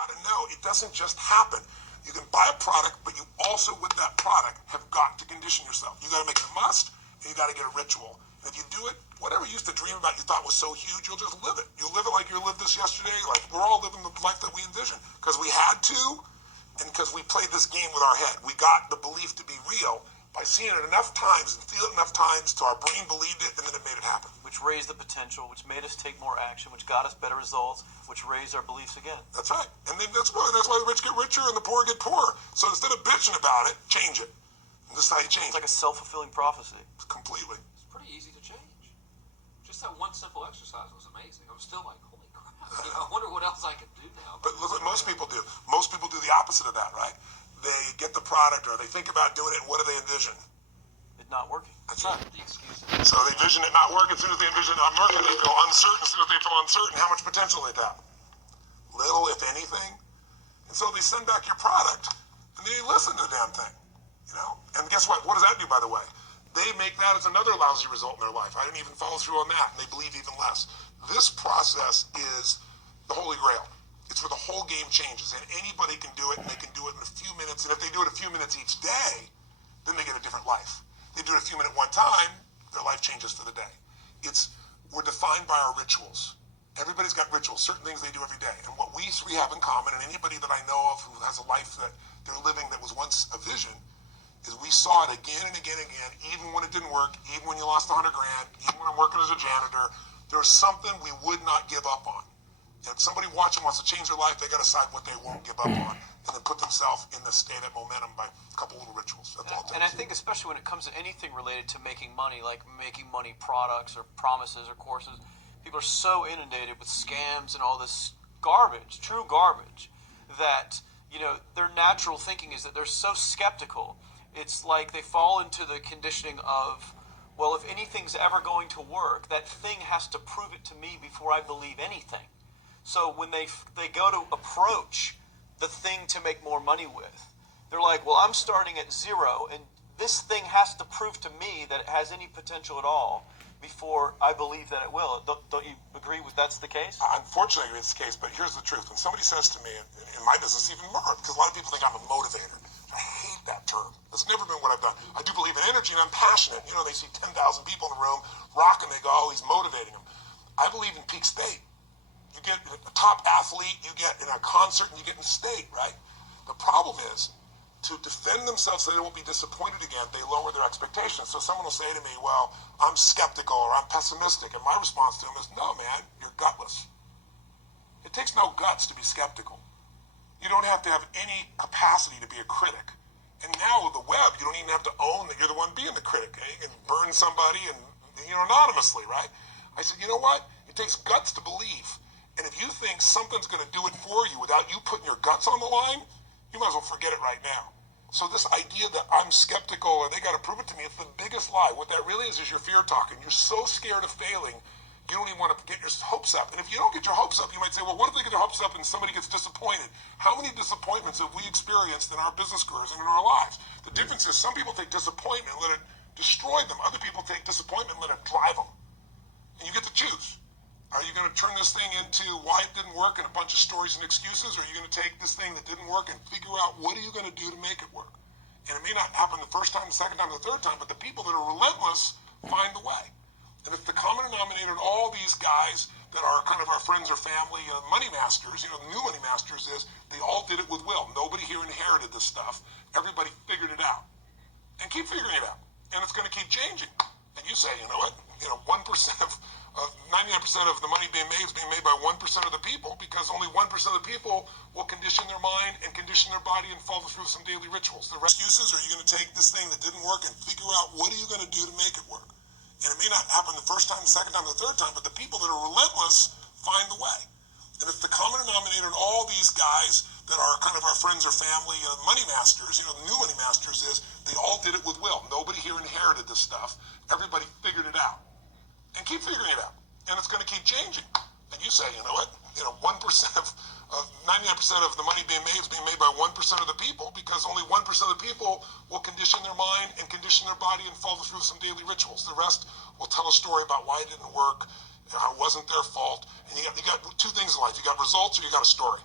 gotta know it doesn't just happen. You can buy a product, but you also, with that product, have got to condition yourself. You gotta make it a must, and you gotta get a ritual. And if you do it, whatever you used to dream about you thought was so huge, you'll just live it. You'll live it like you lived this yesterday, like we're all living the life that we envisioned. Because we had to, and because we played this game with our head. We got the belief to be real by seeing it enough times and feel it enough times till our brain believed it, and then it made it happen. Which raised the potential, which made us take more action, which got us better results, which raised our beliefs again. That's right. And then that's why the rich get richer and the poor get poorer. So instead of bitching about it, change it. And this is how you change It's like it. a self-fulfilling prophecy. Completely. It's pretty easy to change. Just that one simple exercise was amazing. I was still like, holy crap. I wonder what else I could do now. But look what most people do. Most people do the opposite of that, right? They get the product or they think about doing it, and what do they envision? It's not working. That's right. The excuses. So they envision it not working. As soon as they envision it not working, they feel uncertain. As soon as they feel uncertain, how much potential they have? Little, if anything. And so they send back your product, and they listen to the damn thing. You know? And guess what? What does that do, by the way? They make that as another lousy result in their life. I didn't even follow through on that, and they believe even less. This process is the holy grail. It's where the whole game changes, and anybody can do it, and they can do it in a few minutes. And if they do it a few minutes each day, then they get a different life. They do it a few minutes one time, their life changes for the day. We're defined by our rituals. Everybody's got rituals, certain things they do every day. And what we three have in common, and anybody that I know of who has a life that they're living that was once a vision, is we saw it again and again and again, even when it didn't work, even when you lost 100 grand, even when I'm working as a janitor, there's something we would not give up on. And if somebody watching wants to change their life, they got to decide what they won't give up on, and then put themselves in the state of momentum by a couple little rituals. That's all it takes. And I think especially when it comes to anything related to making money, like making money products or promises or courses, people are so inundated with scams and all this garbage, true garbage, that, you know, their natural thinking is that they're so skeptical. It's like they fall into the conditioning of, well, if anything's ever going to work, that thing has to prove it to me before I believe anything. So when they go to approach the thing to make more money with, they're like, well, I'm starting at zero, and this thing has to prove to me that it has any potential at all before I believe that it will. Don't you agree with that's the case? Unfortunately, it's the case, but here's the truth. When somebody says to me, in my business even more, because a lot of people think I'm a motivator. I hate that term. That's never been what I've done. I do believe in energy, and I'm passionate. You know, they see 10,000 people in the room rocking, they go, oh, he's motivating them. I believe in peak state. You get a top athlete, you get in a concert, and you get in state, right? The problem is, to defend themselves so they won't be disappointed again, they lower their expectations. So someone will say to me, well, I'm skeptical or I'm pessimistic. And my response to them is, no, man, you're gutless. It takes no guts to be skeptical. You don't have to have any capacity to be a critic. And now with the web, you don't even have to own that you're the one being the critic. You can burn somebody and, you know, anonymously, right? I said, you know what? It takes guts to believe. And if you think something's going to do it for you without you putting your guts on the line, you might as well forget it right now. So this idea that I'm skeptical or they got to prove it to me, it's the biggest lie. What that really is your fear talking. You're so scared of failing, you don't even want to get your hopes up. And if you don't get your hopes up, you might say, well, what if they get their hopes up and somebody gets disappointed? How many disappointments have we experienced in our business careers and in our lives? The difference is some people take disappointment and let it destroy them. Other people take disappointment and let it drive them. And you get to choose. Are you going to turn this thing into why it didn't work and a bunch of stories and excuses? Or are you going to take this thing that didn't work and figure out what are you going to do to make it work? And it may not happen the first time, the second time, the third time, but the people that are relentless find the way. And if the common denominator in all these guys that are kind of our friends or family, money masters, you know, the new money masters is they all did it with will. Nobody here inherited this stuff. Everybody figured it out. And keep figuring it out. And it's going to keep changing. And you say, you know what? You know, 1% of 99% of the money being made is being made by 1% of the people, because only 1% of the people will condition their mind and condition their body and follow through some daily rituals. The excuses, are you going to take this thing that didn't work and figure out what are you going to do to make it work? And it may not happen the first time, the second time, the third time, but the people that are relentless find the way. And if the common denominator in all these guys that are kind of our friends or family, money masters, you know, the new money masters is they all did it with will. Nobody here inherited this stuff. Everybody figured it out. And keep figuring it out. And it's going to keep changing. And you say, you know what? You know, 1% of 99% of the money being made is being made by 1% of the people, because only 1% of the people will condition their mind and condition their body and follow through some daily rituals. The rest will tell a story about why it didn't work, how it wasn't their fault. And you got two things in life. You got results or you got a story.